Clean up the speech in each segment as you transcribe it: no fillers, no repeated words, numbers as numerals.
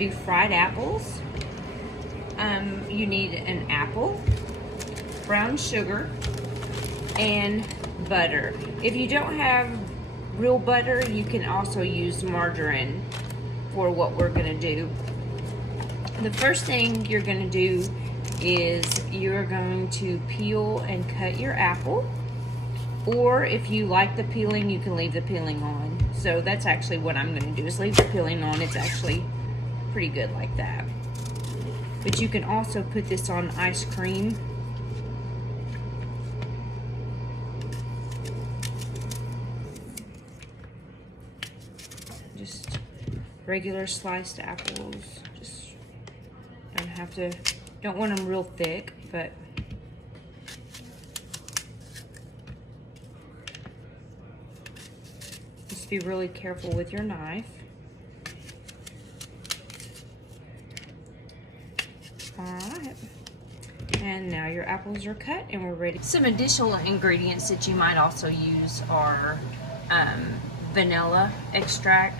Do fried apples. You need an apple, brown sugar, and butter. If you don't have real butter, you can also use margarine for what we're gonna do. The first thing you're gonna do is you're going to peel and cut your apple, or if you like the peeling, you can leave the peeling on. So that's actually what I'm gonna do, is leave the peeling on. It's actually pretty good like that. But you can also put this on ice cream. Just regular sliced apples. Just don't want them real thick, but just be really careful with your knife. Alright, and now your apples are cut and we're ready. Some additional ingredients that you might also use are vanilla extract,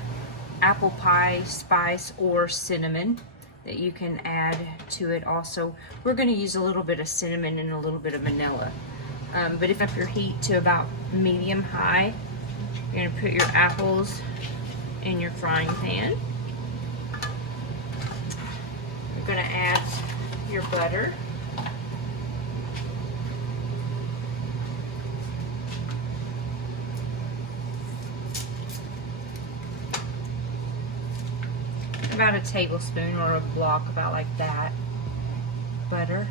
apple pie spice, or cinnamon that you can add to it also. We're going to use a little bit of cinnamon and a little bit of vanilla. But if up your heat to about medium high, you're going to put your apples in your frying pan. You're going to add your butter. About a tablespoon or a block, about like that. Butter.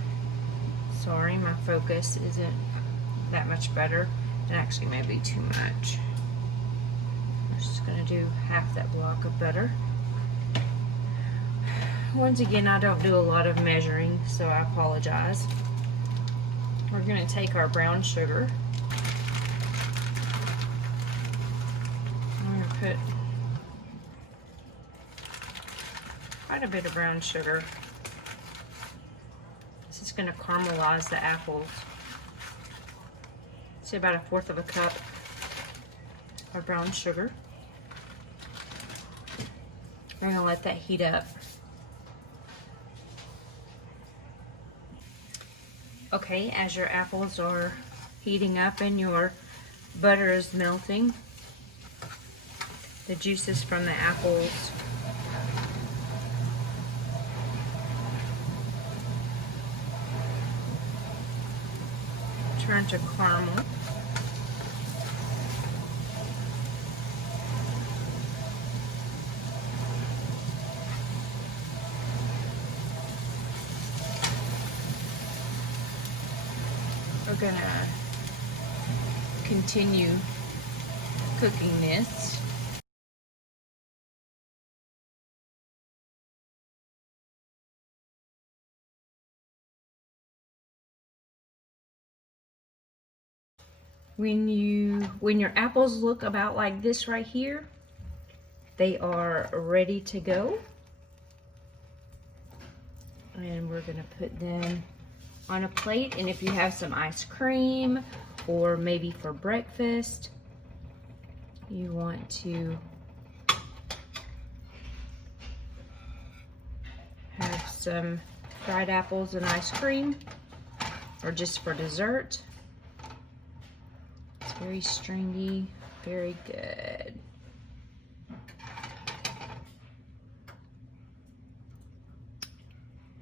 Sorry, my focus isn't that much butter. It actually may be too much. I'm just going to do half that block of butter. Once again, I don't do a lot of measuring, so I apologize. We're going to take our brown sugar. I'm going to put quite a bit of brown sugar. This is going to caramelize the apples. Say about 1/4 of a cup of brown sugar. We're going to let that heat up. Okay, as your apples are heating up and your butter is melting, the juices from the apples turn to caramel. We're gonna continue cooking this. When your apples look about like this right here, they are ready to go. And we're gonna put them on a plate, and if you have some ice cream or maybe for breakfast you want to have some fried apples and ice cream, or just for dessert, it's very stringy, very good.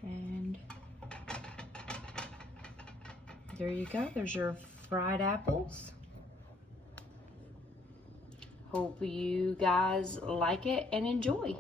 And there you go. There's your fried apples. Hope you guys like it and enjoy.